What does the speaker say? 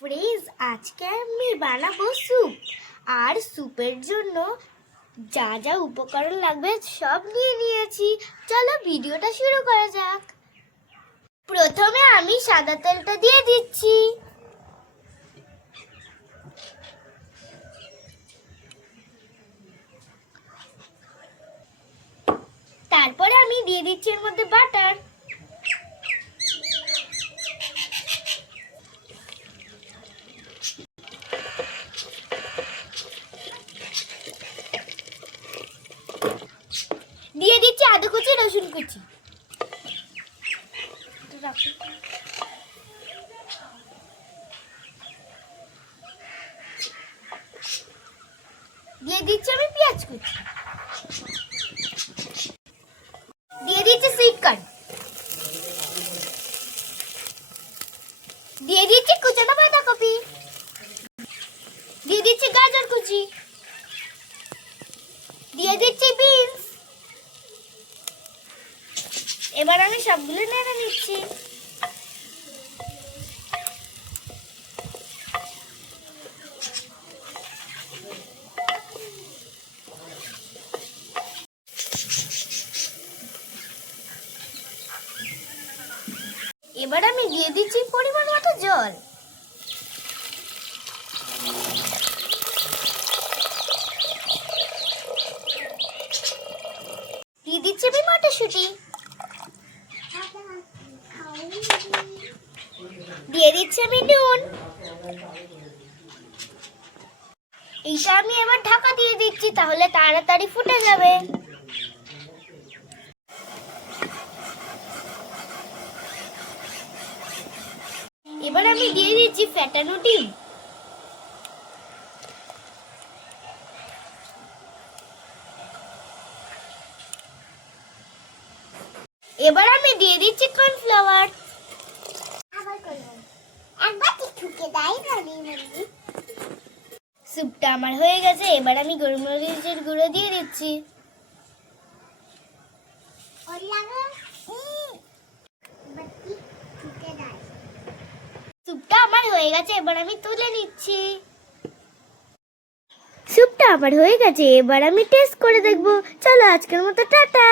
Friends, আজকে আমি বানাবো স্যুপ। আর স্যুপের জন্য যা যা উপকরণ লাগবে সব নিয়ে নিয়েছি। চলো ভিডিওটা শুরু করা যাক। প্রথমে আমি সাদা তেলটা দিয়ে দিচ্ছি। তারপরে আমি দিয়ে দিচ্ছি এর মধ্যে বাটার। দিয়ে দিচ্ছি আদা কুচি, রসুন কুচি। দিয়ে দিচ্ছি আমি পেঁয়াজ কুচি। দিয়ে দিচ্ছি সুইট কর্ন। দিয়ে দিচ্ছি কুচানো বাঁধাকপি। দিয়ে দিচ্ছি গাজর কুচি। দিয়ে দিচ্ছি বিনস। এবার আমি সবগুলো নেড়ে নিচ্ছি। এবার আমি দিয়ে দিচ্ছি পরিমাণ মতো জল। দিয়ে দিচ্ছি আমি মটরশুঁটি। দিয়ে দিচ্ছি আমি নুন। এইটা আমি এবার ঢাকা দিয়ে দিচ্ছি, তাহলে তাড়াতাড়ি ফুটে যাবে। এবার আমি দিয়ে দিচ্ছি ফ্যাটানো ডিম। এবার আমি দিয়ে দিচ্ছি কর্নফ্লাওয়ার। স্যুপটা আমার হয়ে গেছে। এবার আমি গোলমরিচের গুঁড়ো দিয়ে দিচ্ছি। স্যুপটা আমার হয়ে গেছে, এবার আমি তুলে নিচ্ছি। স্যুপটা আমার হয়ে গেছে, এবার আমি টেস্ট করে দেখবো। চলো আজকের মতো টাটা।